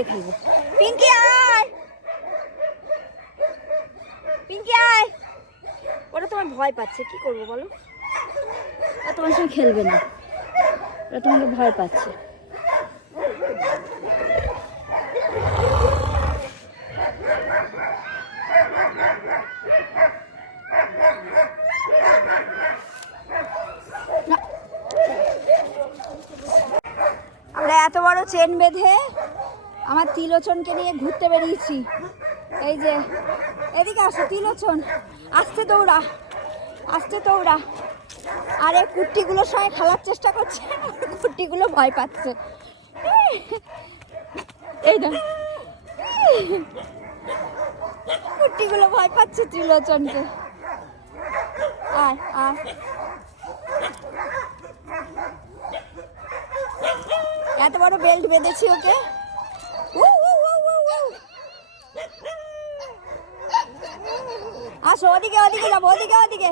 ওদিকে খেলবো। পিঙ্কি আয়, পিঙ্কি আয়। ওরা তোমার ভয় পাচ্ছে, কি করবো বলো? আর তোমার সঙ্গে খেলবে না, ওরা তোমাকে ভয় পাচ্ছে। আমরা এত বড় চেন বেঁধে আমার তিলোচনকে নিয়ে ঘুরতে বেরিয়েছি। এই যে এদিকে আসো তিলোচন, আস্তে দৌড়া, আস্তে দৌড়া। আরে কুট্টিগুলোর সঙ্গে খেলার চেষ্টা করছে, কুট্টিগুলো ভয় পাচ্ছে। এই না, কুট্টিগুলো ভয় পাচ্ছে তিলোচনকে। আয় আয়, এত বড় বেল্ট বেঁধেছি ওকে। আসো ওদিকে, ওদিকে যাবো, ওদিকে ওদিকে।